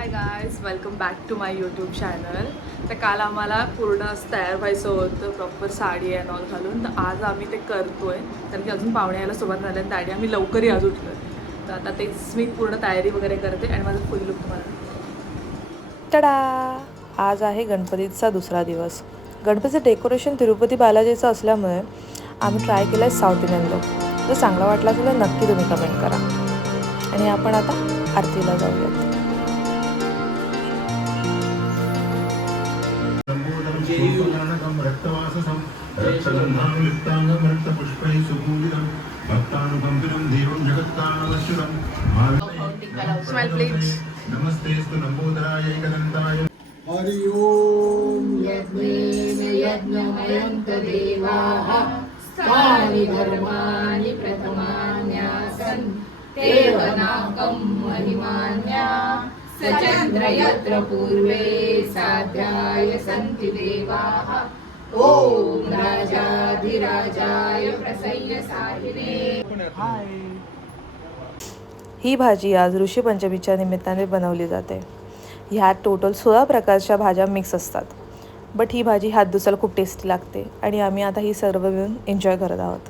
High guys, welcome back to my YouTube channel. तर काल आम्हाला पूर्ण असं तयार व्हायचं होतं, प्रॉपर साडी अँड ऑल घालून. तर आज आम्ही ते करतोय कारण की अजून पाहुणे यायला सुरुवात झाली आणि आणि आम्ही लवकरही आज उठलो. तर आता तेच मी पूर्ण तयारी वगैरे करते आणि माझं फुल लुक तुम्हाला. टडा! आज आहे गणपतीचा दुसरा दिवस. गणपतीचं डेकोरेशन तिरुपती बालाजीचं असल्यामुळे आम्ही ट्राय केलं आहे साऊथ इंडियन लुक. जर चांगला वाटला असेल तर नक्की तुम्ही कमेंट करा. आणि आपण आता आरतीला जाऊयात. Smile please. नमस्तेस्तु नमोदराय एकदन्ताय. हरि ओम यज्ञेन यज्ञमयन्त देवाः स्थानि धर्माणि प्रथमान्यासन् देवनाकं महिमान्या सचन्द्र यत्र पूर्वे साध्याय सन्ति देवाः ॐ राजाधिराजाय प्रसय्य साहिने. हाय. ही भाजी आज ऋषी पंचमीच्या निमित्ताने बनवली जाते. ह्यात टोटल 16 प्रकारच्या भाज्या मिक्स असतात. बट ही भाजी हात दुसायला खूप टेस्टी लागते आणि आम्ही आता ही सर्व मिळून एन्जॉय करत आहोत.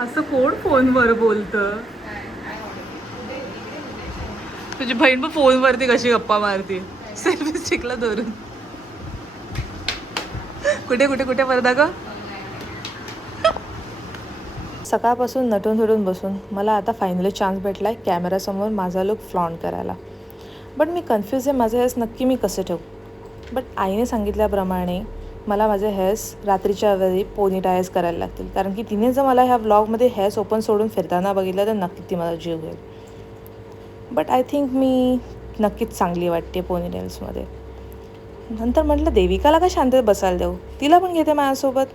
असं कोण फोनवर बोलतं? तुझी बहीण पण फोनवरती कशी गप्पा मारते, सेल्फी स्टिकला धरून. कुठे कुठे कुठे वरदा ग? सकाळपासून नटून थटून बसून मला आता फायनली चान्स भेटला आहे कॅमेरासमोर माझा लुक फ्लॉन्ट करायला. बट मी कन्फ्यूज आहे माझे हेअर्स नक्की मी कसे ठेवू. बट आईने सांगितल्याप्रमाणे मला माझे हेअर्स रात्रीच्या वेळी पोनी टायर्स करायला लागतील, कारण की तिने जर मला ह्या व्लॉगमध्ये हेअर्स ओपन सोडून फिरताना बघितलं तर नक्की ती मला जीव घेईल. बट आय थिंक मी नक्कीच चांगली वाटते पोनी टायर्समध्ये. नंतर म्हटलं देविकाला का शांत बसायला देऊ, तिला पण घेते माझ्यासोबत.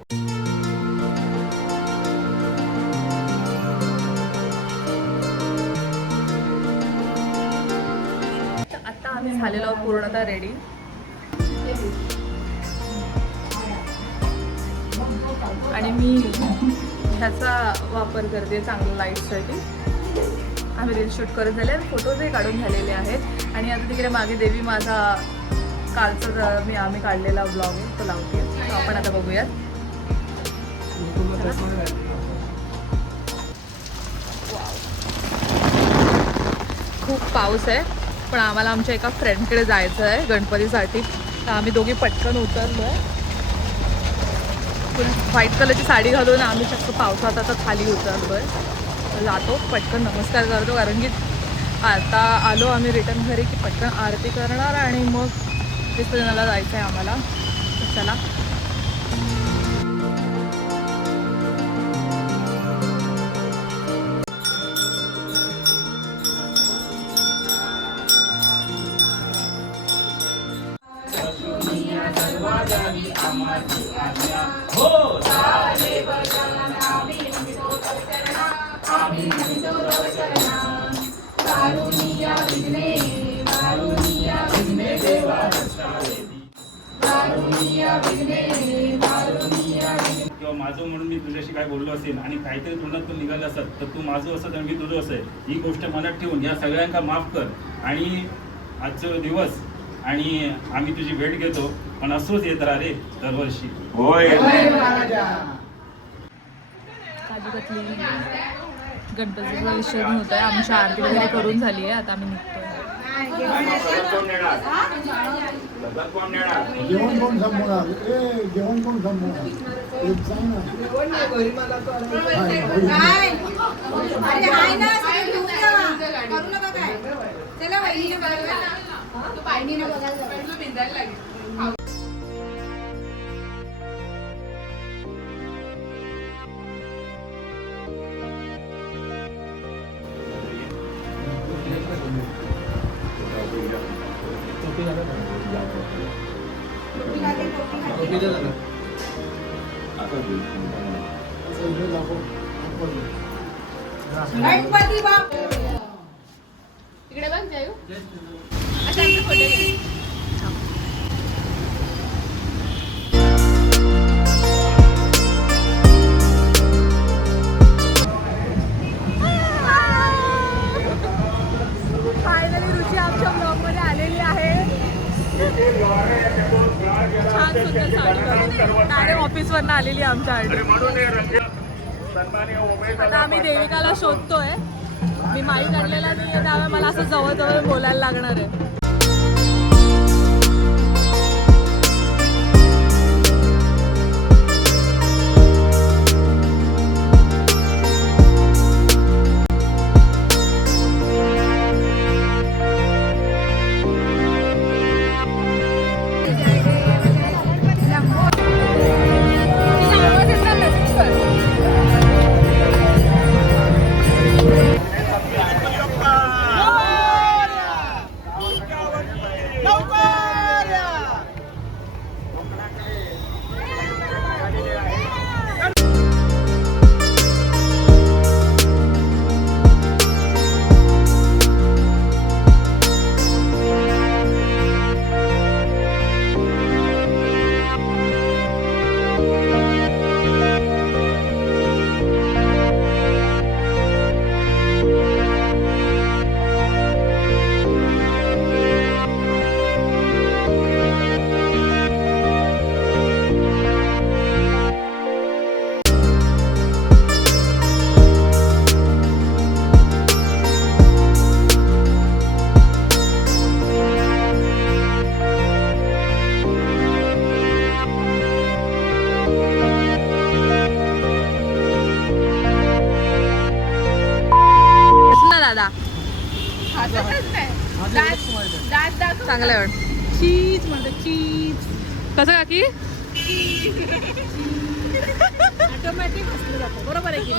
आता आम्ही झालेलो आहोत पूर्णतः रेडी. आणि मी ह्याचा वापर करते चांगल्या लाईटसाठी. आम्ही रील शूट करत झाले आणि फोटोजही काढून झालेले आहेत. आणि आता तिकडे मागे देवी माझा कालचा आम्ही काढलेला ब्लॉग आहे तो लावते. तो आपण आता बघूयात. खूप पाऊस आहे, पण आम्हाला आमच्या एका फ्रेंडकडे जायचं आहे गणपतीसाठी. तर आम्ही दोघी पटकन उतरलो आहे. फुल व्हाईट कलरची साडी घालून आम्ही चक्क पावसात आता खाली उतरलो आहे. तर जातो, पटकन नमस्कार करतो, कारण की आता आलो आम्ही रिटर्न घरी की पटकन आरती करणार आणि मग विसर्जनाला जायचं आहे आम्हाला. तर चला. किंवा माझं म्हणून मी तुझ्याशी काय बोललो असेल आणि काहीतरी तोंडातून निघालं असत तर तू माझं असत आणि मी तुझं असं. ही गोष्ट मनात ठेवून या सगळ्यांना माफ कर. आणि आजचा दिवस आणि आम्ही तुझी भेट घेतो, पण असंच येत राहा रे दरवर्षी. होय. काजूकतली गणपतीचं विसर्जन होत आहे. आमची आरती वगैरे करून झाली आहे. आता आम्ही निघतोय. जेवण कोण संपवणार? जेवण कोण संपवणार? एक सांग ना. गणपती बाप्पा इकडे बघ जाऊ. अच्छा फोटो घे. त्याच्याबद्दल साडी घालून डायरेक्ट ऑफिसवरनं आलेली आमच्यासाठी. आता आम्ही देविकाला शोधतोय. मी माईक आणलेला नाही आहे त्यामुळे मला असं जवळ बोलायला लागणार आहे. दादा चांगलं आहे. चीज म्हणतो चीज. कसं काकी? ऑटोमॅटिक बसलं जातं. बरोबर आहे की